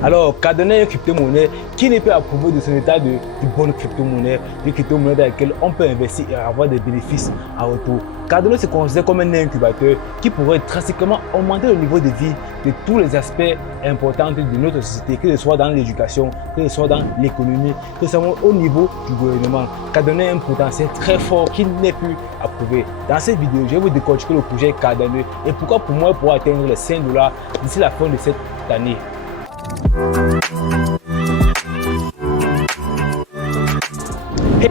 Alors, Cardano est une crypto-monnaie qui ne peut approuver de son état de bonne crypto-monnaie, une crypto-monnaie dans laquelle on peut investir et avoir des bénéfices en retour. Cardano se considère comme un incubateur qui pourrait drastiquement augmenter le niveau de vie de tous les aspects importants de notre société, que ce soit dans l'éducation, que ce soit dans l'économie, que ce soit au niveau du gouvernement. Cardano a un potentiel très fort qui n'est plus approuvé. Dans cette vidéo, je vais vous décortiquer le projet Cardano et pourquoi pour moi pour atteindre les 5 $ d'ici la fin de cette année. Hey,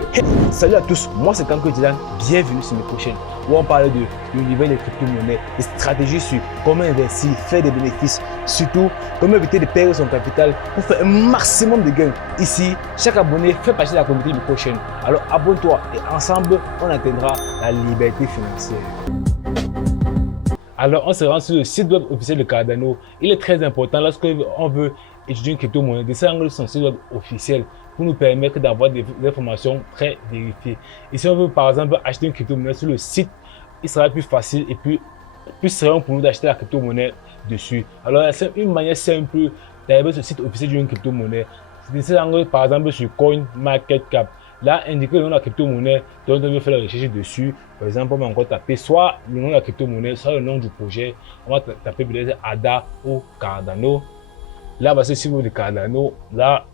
salut à tous, moi c'est Kanko Dylan, bienvenue sur mes chaîne où on parle de l'univers des crypto-monnaies, des stratégies sur comment investir, faire des bénéfices, surtout comment éviter de perdre son capital pour faire un maximum de gains. Ici, chaque abonné fait partie de la communauté de chaîne. Alors abonne-toi et ensemble, on atteindra la liberté financière. Alors, on se rend sur le site web officiel de Cardano. Il est très important lorsqu'on veut étudier une crypto-monnaie de s'enregistrer sur son site web officiel pour nous permettre d'avoir des informations très vérifiées. Et si on veut par exemple acheter une crypto-monnaie sur le site, il sera plus facile et plus serein pour nous d'acheter la crypto-monnaie dessus. Alors, c'est une manière simple d'arriver sur le site officiel d'une crypto-monnaie. C'est de s'enregistrer par exemple sur CoinMarketCap. Là, indiquer le nom de la crypto-monnaie dont on veut faire la recherche dessus. Par exemple, on va encore taper soit le nom de la crypto-monnaie, soit le nom du projet. On va taper peut-être ADA ou Cardano. Là, voici le site web de Cardano. Là,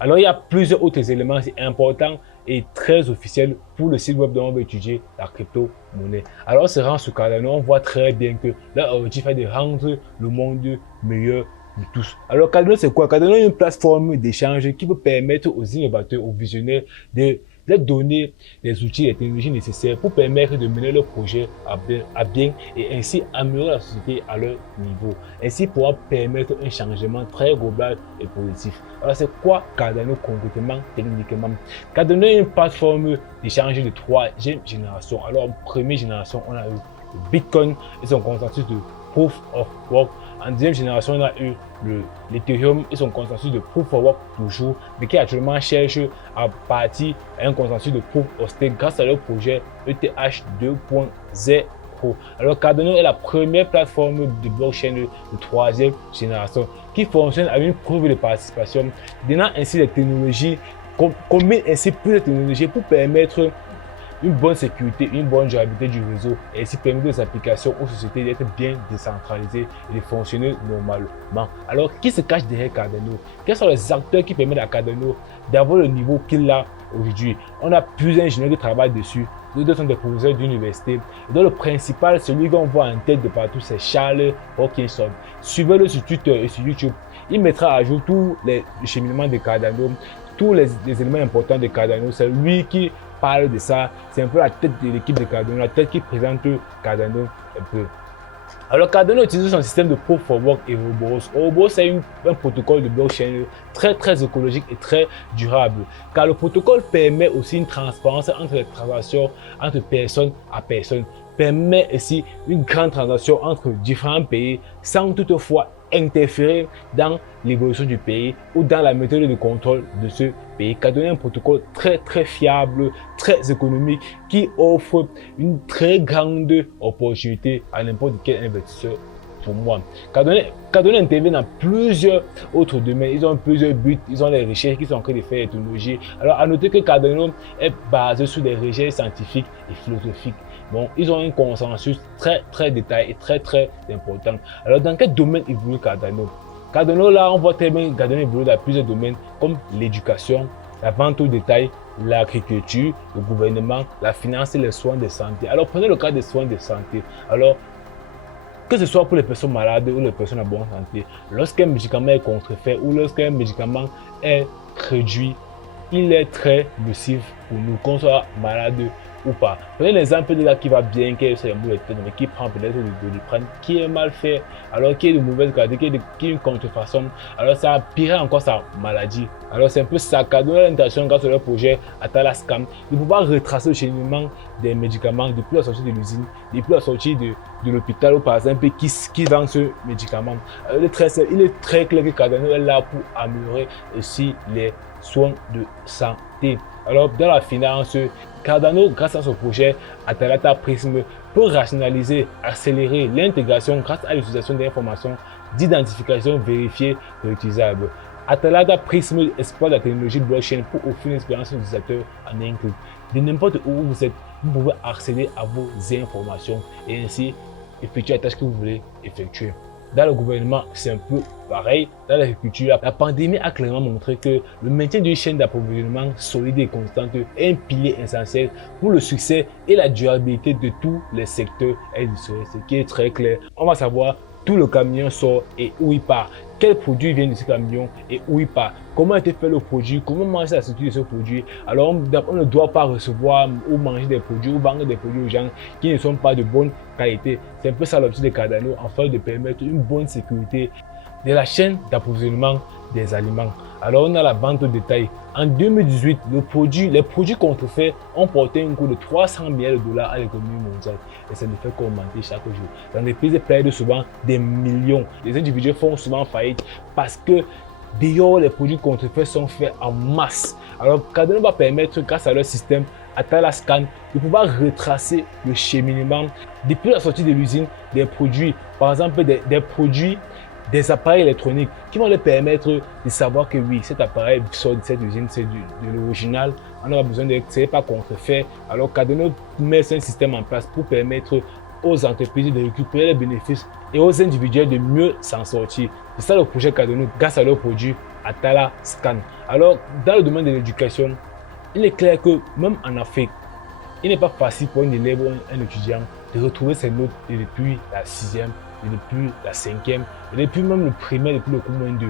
alors il y a plusieurs autres éléments importants et très officiels pour le site web dont on veut étudier la crypto-monnaie. Alors, on se rend sur Cardano, on voit très bien que leur objectif est de rendre le monde meilleur de tous. Alors, Cardano, c'est quoi? Cardano est une plateforme d'échange qui peut permettre aux innovateurs, aux visionnaires de donner des outils et des technologies nécessaires pour permettre de mener leur projet à bien et ainsi améliorer la société à leur niveau. Ainsi pourra permettre un changement très global et positif. Alors, c'est quoi Cardano concrètement, techniquement? Cardano est une plateforme d'échange de troisième génération. Alors, en première génération, on a eu le Bitcoin et son consensus de Proof of Work. En deuxième génération, on a eu l'Ethereum et son consensus de Proof of Work toujours, mais qui actuellement cherche à partir à un consensus de Proof of Stake grâce à leur projet ETH 2.0. Alors, Cardano est la première plateforme de blockchain de troisième génération qui fonctionne avec une preuve de participation, donnant ainsi des technologies, combine ainsi plusieurs technologies pour permettre une bonne sécurité, une bonne durabilité du réseau et ainsi permettre aux applications aux sociétés d'être bien décentralisées et de fonctionner normalement. Alors, qui se cache derrière Cardano? Quels sont les acteurs qui permettent à Cardano d'avoir le niveau qu'il a aujourd'hui? On a plusieurs ingénieurs qui travaillent dessus. D'autres sont des professeurs d'université. Et donc, le principal, celui qu'on voit en tête de partout, c'est Charles Hoskinson. Suivez-le sur Twitter et sur YouTube. Il mettra à jour tous les cheminements de Cardano, tous les éléments importants de Cardano. C'est lui qui parle de ça. C'est un peu la tête de l'équipe de Cardano, la tête qui présente Cardano un peu. Alors, Cardano utilise son système de Proof of Work et Ouroboros. Ouroboros, c'est un protocole de blockchain très écologique et très durable. Car le protocole permet aussi une transparence entre les transactions entre personne à personne. Permet aussi une grande transaction entre différents pays sans toutefois interférer dans l'évolution du pays ou dans la méthode de contrôle de ce pays. Cardano est un protocole très fiable, très économique qui offre une très grande opportunité à n'importe quel investisseur. Pour moi, Cardano intervient dans plusieurs autres domaines. Ils ont plusieurs buts, ils ont des recherches qui sont en train de faire des technologies. Alors, à noter que Cardano est basé sur des recherches scientifiques et philosophiques. Bon, ils ont un consensus très détaillé et très important. Alors, dans quel domaine évolue Cardano? Cardano, là, on voit très bien que Cardano évolue dans plusieurs domaines comme l'éducation, la vente au détail, l'agriculture, le gouvernement, la finance et les soins de santé. Alors, prenez le cas des soins de santé. Alors, que ce soit pour les personnes malades ou les personnes à bonne santé, lorsqu'un médicament est contrefait ou lorsqu'un médicament est réduit, il est très nocif pour nous, qu'on soit malade ou pas. Prenez l'exemple de là qui va bien, qui est mais qui prend peut-être le Doliprane, qui est mal fait, alors qui est de mauvaise qualité, qui est une contrefaçon, alors ça empirerait encore sa maladie. Alors c'est un peu ça, Cardano a l'intention grâce à leur projet Atalascam de pouvoir retracer le cheminement des médicaments depuis la sortie de l'usine, depuis la sortie de l'hôpital ou par exemple qui vend ce médicament. Alors, il est très clair que Cardano est là pour améliorer aussi les soins de santé. Alors dans la finance, Cardano, grâce à son projet Atalanta Prism, peut rationaliser, accélérer l'intégration grâce à l'utilisation d'informations d'identification vérifiée réutilisable. Atalanta Prism exploite la technologie blockchain pour offrir une expérience utilisateur en un clic. De n'importe où vous êtes, vous pouvez accéder à vos informations et ainsi effectuer la tâche que vous voulez effectuer. Dans le gouvernement, c'est un peu pareil. Dans l'agriculture, la pandémie a clairement montré que le maintien d'une chaîne d'approvisionnement solide et constante est un pilier essentiel pour le succès et la durabilité de tous les secteurs industriels. Ce qui est très clair. On va savoir d'où le camion sort et où il part. Quel produit vient de ce camion et où il part. Comment a été fait le produit, comment manger la structure de ce produit. Alors on ne doit pas recevoir ou manger des produits ou vendre des produits aux gens qui ne sont pas de bonne qualité. C'est un peu ça l'objectif de Cardano, afin de permettre une bonne sécurité de la chaîne d'approvisionnement des aliments. Alors on a la vente au détail. En 2018, les produits contrefaits ont porté un coût de 300 milliards de dollars à l'économie mondiale et ça ne fait qu'augmenter chaque jour. Les entreprises perdent souvent des millions. Les individus font souvent faillite parce que d'ailleurs les produits contrefaits sont faits en masse. Alors Cardano va permettre, grâce à leur système Atala Scan, de pouvoir retracer le cheminement depuis la sortie de l'usine des produits, par exemple des produits, des appareils électroniques qui vont leur permettre de savoir que oui, cet appareil sort de cette usine, c'est de l'original, on n'a pas besoin de, c'est pas contrefait. Alors Cardano met un système en place pour permettre aux entreprises de récupérer les bénéfices et aux individuels de mieux s'en sortir. C'est ça le projet Cardano grâce à leur produit Atala Scan. Alors dans le domaine de l'éducation, il est clair que même en Afrique, il n'est pas facile pour un élève ou un étudiant de retrouver ses notes depuis la 6e, depuis la 5e, depuis même le primaire, depuis le cours -2.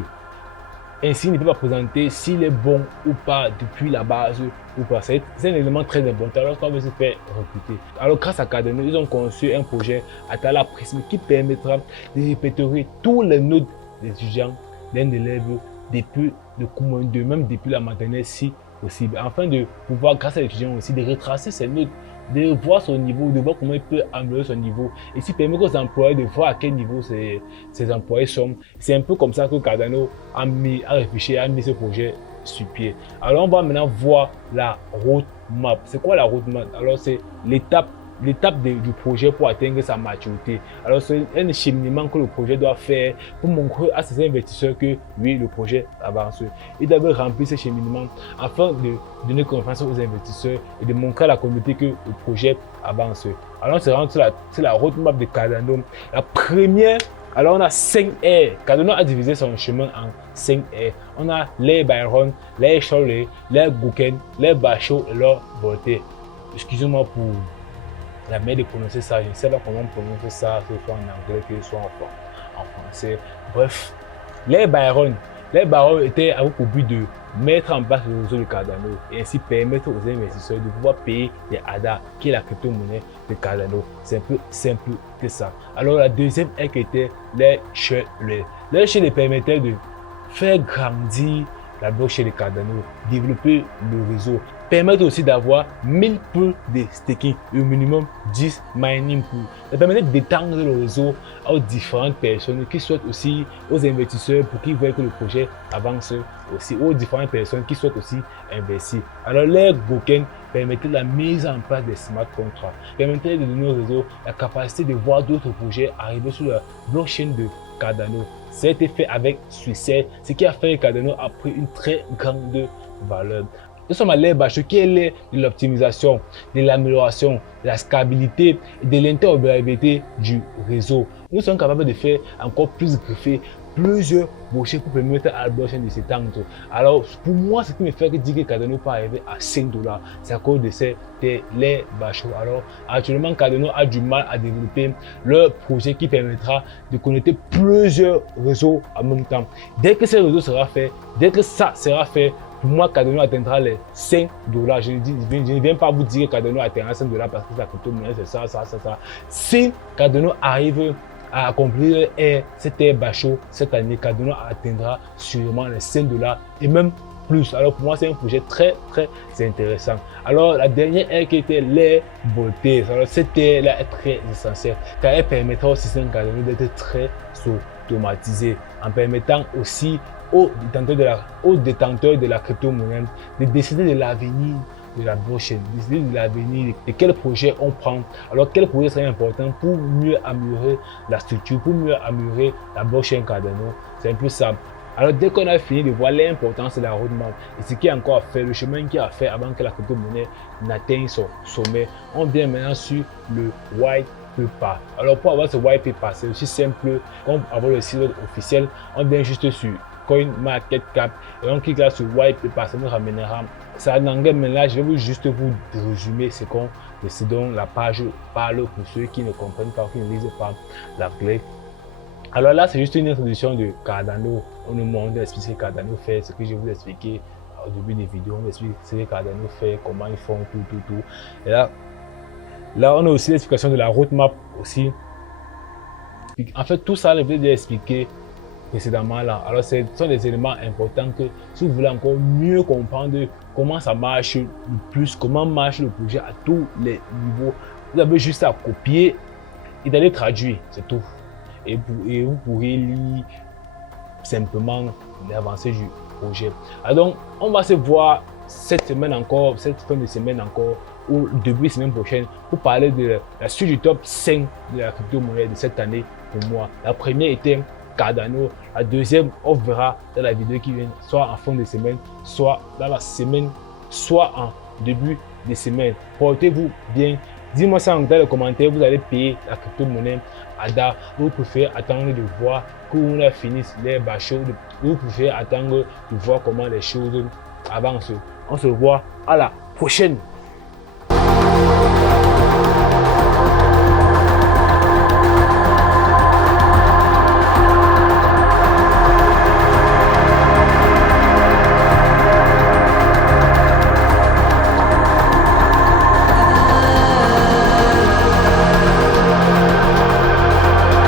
Ainsi, il ne peut pas présenter s'il est bon ou pas depuis la base ou pas. C'est un élément très important lorsqu'on veut se faire recruter. Alors, grâce à Cardano, ils ont conçu un projet Atala Prism qui permettra de répertorier tous les notes des étudiants, d'un élève depuis le cours -2, même depuis la maternelle si possible, afin de pouvoir, grâce à l'étudiant aussi, de retracer ses notes, de voir son niveau, de voir comment il peut améliorer son niveau, et ce qui permet aux employés de voir à quel niveau ses employés sont. C'est un peu comme ça que Cardano a réfléchi, a mis ce projet sur pied. Alors on va maintenant voir la roadmap. C'est quoi la roadmap? Alors c'est l'étape du projet pour atteindre sa maturité. Alors c'est un cheminement que le projet doit faire pour montrer à ses investisseurs que oui, le projet avance. Il doit remplir ce cheminement afin de donner confiance aux investisseurs et de montrer à la communauté que le projet avance. Alors c'est vraiment sur la roadmap de Cardano. La première, alors on a 5 R. Cardano a divisé son chemin en 5 R. On a les Byron, les Cholet, les Gouken, les Bachot et leur Voltaire. Excusez-moi pour la manière de prononcer ça, je ne sais pas comment prononcer ça, que ce soit en anglais, que ce soit en français. Bref, les Byron étaient avec pour but de mettre en place le réseau de Cardano et ainsi permettre aux investisseurs de pouvoir payer les ADA, qui est la crypto-monnaie de Cardano. C'est un peu simple que ça. Alors la deuxième était les Shelley. Les Shelley permettaient de faire grandir la blockchain de Cardano, développer le réseau, permettre aussi d'avoir 1000 pools de staking, au minimum 10 mining pools. Ça permettait d'étendre le réseau aux différentes personnes qui souhaitent aussi, aux investisseurs pour qu'ils voient que le projet avance aussi, aux différentes personnes qui souhaitent aussi investir. Alors les Goken permettaient la mise en place des smart contracts, permettaient de donner au réseau la capacité de voir d'autres projets arriver sur la blockchain de Cardano. Ça a été fait avec succès, ce qui a fait que Cardano a pris une très grande valeur. Nous sommes à l'ère Bachot qui est l'ère de l'optimisation, de l'amélioration, de la scalabilité et de l'interopérabilité du réseau. Nous sommes capables de faire encore plus greffer plusieurs brochets pour permettre à la blockchain de s'étendre. Alors, pour moi, ce qui me fait dire que Cardano peut arriver à 5 $, c'est à cause de les Bachot. Alors, actuellement, Cardano a du mal à développer leur projet qui permettra de connecter plusieurs réseaux en même temps. Dès que ce réseau sera fait, dès que ça sera fait, pour moi, Cardano atteindra les 5 $. Je ne viens pas vous dire que Cardano atteindra 5 $ parce que la crypto-monnaie, c'est ça. Si Cardano arrive à accomplir cette ère Bachot cette année, Cardano atteindra sûrement les 5 $ et même plus. Alors pour moi, c'est un projet très intéressant. Alors la dernière ère qui était l'ère Voltaire, alors cette ère-là est très essentielle car elle permettra au système Cardano d'être très automatisé en permettant aussi aux détenteurs de la crypto-monnaie de décider de l'avenir de la blockchain, décider de l'avenir, de quel projet on prend. Alors, quel projet serait important pour mieux améliorer la structure, pour mieux améliorer la blockchain Cardano. C'est un peu ça. Alors, dès qu'on a fini de voir l'importance de la roadmap et ce qui est encore à faire, le chemin qui est à faire avant que la crypto-monnaie n'atteigne son sommet, on vient maintenant sur le white paper. Alors, pour avoir ce white paper, c'est aussi simple comme avoir le site officiel. On vient juste sur CoinMarketCap et on clique là sur white paper, ça nous ramènera. C'est en anglais, mais là, je vais juste vous résumer ce dont la page parle pour ceux qui ne comprennent pas, qui ne lisent pas l'anglais. Alors là, c'est juste une introduction de Cardano. On nous montre d'expliquer ce que Cardano fait, ce que je vous ai expliqué au début des vidéos. On explique ce que Cardano fait, comment ils font, tout. Et là, on a aussi l'explication de la roadmap aussi. En fait, tout ça, je vais expliquer précédemment là. Alors, ce sont des éléments importants que si vous voulez encore mieux comprendre comment ça marche le plus, comment marche le projet à tous les niveaux, vous avez juste à copier et d'aller traduire, c'est tout. Et vous pourrez lire simplement l'avancée du projet. Alors donc, on va se voir cette semaine encore, cette fin de semaine encore, ou début de semaine prochaine, pour parler de la suite du top 5 de la crypto-monnaie de cette année pour moi. La première était Cardano. La deuxième, on verra dans la vidéo qui vient, soit en fin de semaine, soit dans la semaine, soit en début de semaine. Portez-vous bien. Dis-moi ça dans les commentaires, vous allez payer la crypto-monnaie ADA. Vous préférez attendre de voir qu'on a fini les bachos. Vous préférez attendre de voir comment les choses avancent. On se voit à la prochaine.